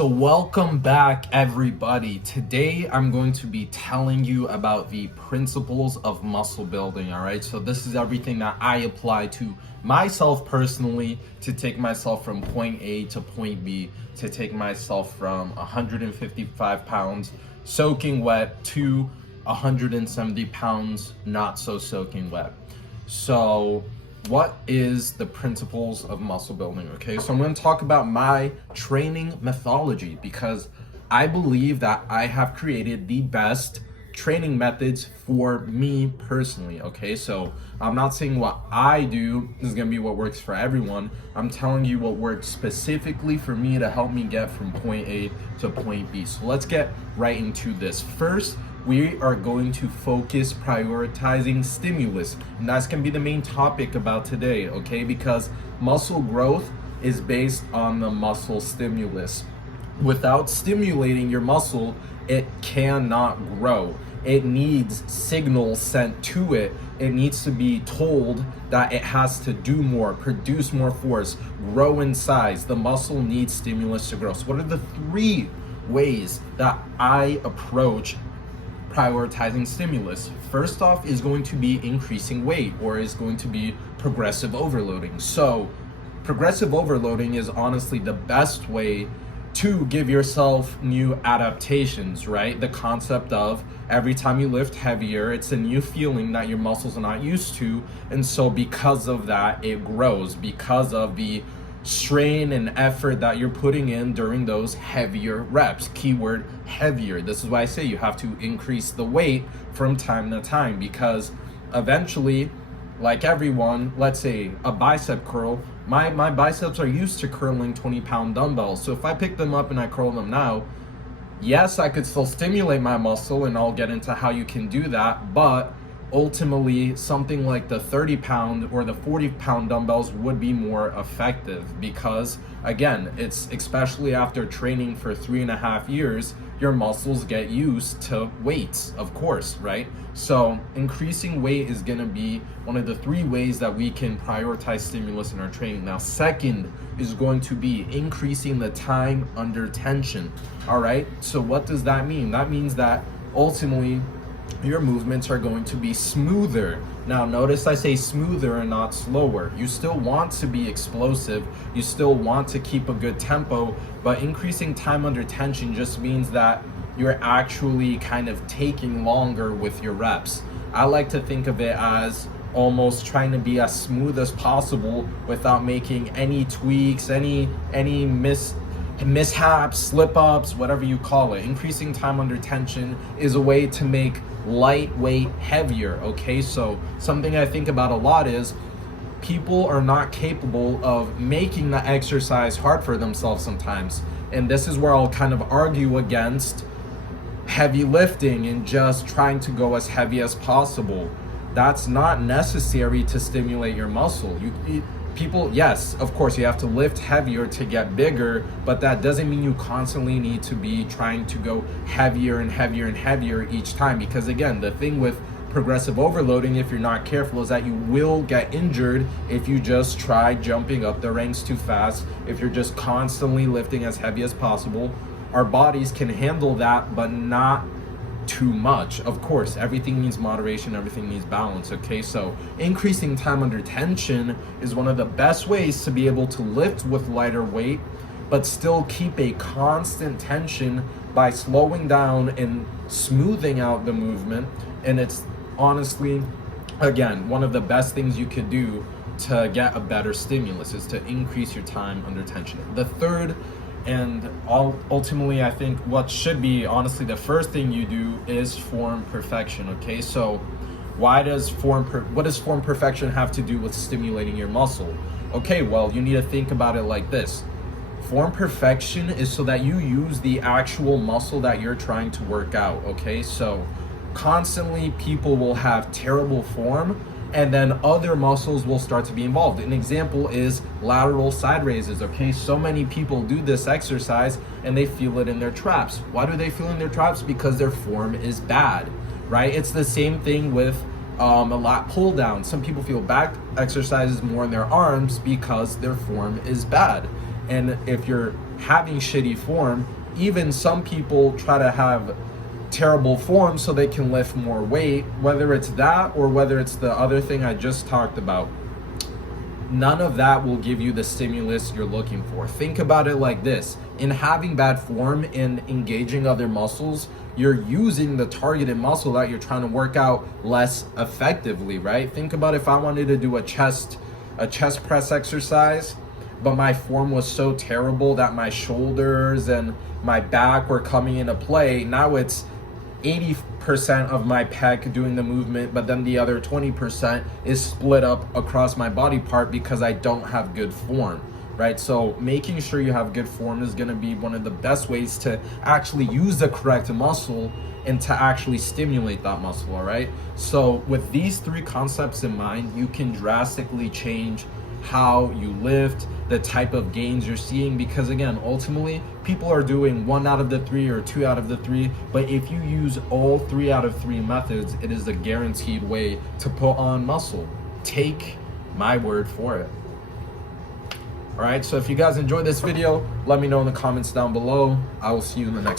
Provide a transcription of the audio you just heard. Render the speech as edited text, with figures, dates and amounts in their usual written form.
So welcome back everybody. Today I'm going to be telling you about the principles of muscle building, all right? So this is everything that I apply to myself personally to take myself from point A to point B, to take myself from 155 pounds soaking wet to 170 pounds not so soaking wet. So what is the principles of muscle building? Okay, so I'm going to talk about my training methodology because I believe that I have created the best training methods for me personally. Okay, so I'm not saying what I do is going to be what works for everyone. I'm telling you what works specifically for me to help me get from point A to point B. So let's get right into this. First, we are going to focus prioritizing stimulus, and that's going to be the main topic about today, okay? Because muscle growth is based on the muscle stimulus. Without stimulating your muscle, it cannot grow. It needs signals sent to it. It needs to be told that it has to do more, produce more force, grow in size. The muscle needs stimulus to grow. So what are the three ways that I approach prioritizing stimulus? First off is going to be increasing weight, or is going to be progressive overloading. So progressive overloading is honestly the best way to give yourself new adaptations, right? The concept of every time you lift heavier, it's a new feeling that your muscles are not used to, and so because of that it grows, because of the strain and effort that you're putting in during those heavier reps. Keyword heavier. This is why I say you have to increase the weight from time to time, because eventually, like everyone, let's say a bicep curl, my biceps are used to curling 20-pound dumbbells. So if I pick them up and I curl them now, yes, I could still stimulate my muscle, and I'll get into how you can do that, but ultimately something like the 30-pound or the 40-pound dumbbells would be more effective, because again, it's especially after training for 3.5 years, your muscles get used to weights, of course, right? So increasing weight is going to be one of the three ways that we can prioritize stimulus in our training. Now, second is going to be increasing the time under tension. All right, so what does that mean? That means that ultimately your movements are going to be smoother. Now, notice I say smoother and not slower. You still want to be explosive, you still want to keep a good tempo, but increasing time under tension just means that you're actually kind of taking longer with your reps. I like to think of it as almost trying to be as smooth as possible without making any tweaks, any mishaps, slip-ups, whatever you call it. Increasing time under tension is a way to make lightweight heavier, okay? So something I think about a lot is people are not capable of making the exercise hard for themselves sometimes. And this is where I'll kind of argue against heavy lifting and just trying to go as heavy as possible. That's not necessary to stimulate your muscle. People, yes, of course, you have to lift heavier to get bigger, but that doesn't mean you constantly need to be trying to go heavier and heavier and heavier each time. Because again, the thing with progressive overloading, if you're not careful, is that you will get injured if you just try jumping up the ranks too fast. If you're just constantly lifting as heavy as possible, our bodies can handle that, but not too much. Of course, everything needs moderation, everything needs balance, okay? So increasing time under tension is one of the best ways to be able to lift with lighter weight, but still keep a constant tension by slowing down and smoothing out the movement. And it's honestly, again, one of the best things you could do to get a better stimulus is to increase your time under tension. The third, and ultimately I think what should be honestly the first thing you do, is form perfection, okay? So what does form perfection have to do with stimulating your muscle? Okay, well, you need to think about it like this. Form perfection is so that you use the actual muscle that you're trying to work out, okay? So constantly people will have terrible form, and then other muscles will start to be involved. An example is lateral side raises, okay? So many people do this exercise and they feel it in their traps. Why do they feel in their traps? Because their form is bad, right? It's the same thing with a lat pull down. Some people feel back exercises more in their arms because their form is bad. And if you're having shitty form, even some people try to have terrible form so they can lift more weight, whether it's that or whether it's the other thing I just talked about. None of that will give you the stimulus you're looking for. Think about it like this. In having bad form and engaging other muscles, you're using the targeted muscle that you're trying to work out less effectively, right? Think about if I wanted to do a chest press exercise, but my form was so terrible that my shoulders and my back were coming into play. Now it's 80% of my pec doing the movement, but then the other 20% is split up across my body part because I don't have good form, right? So making sure you have good form is gonna be one of the best ways to actually use the correct muscle and to actually stimulate that muscle, all right? So with these three concepts in mind, you can drastically change how you lift, the type of gains you're seeing, because again, ultimately people are doing 1 out of the 3 or 2 out of the 3, but if you use all 3 out of 3 methods, it is a guaranteed way to put on muscle. Take my word for it. All right, so if you guys enjoyed this video, let me know in the comments down below. I will see you in the next one.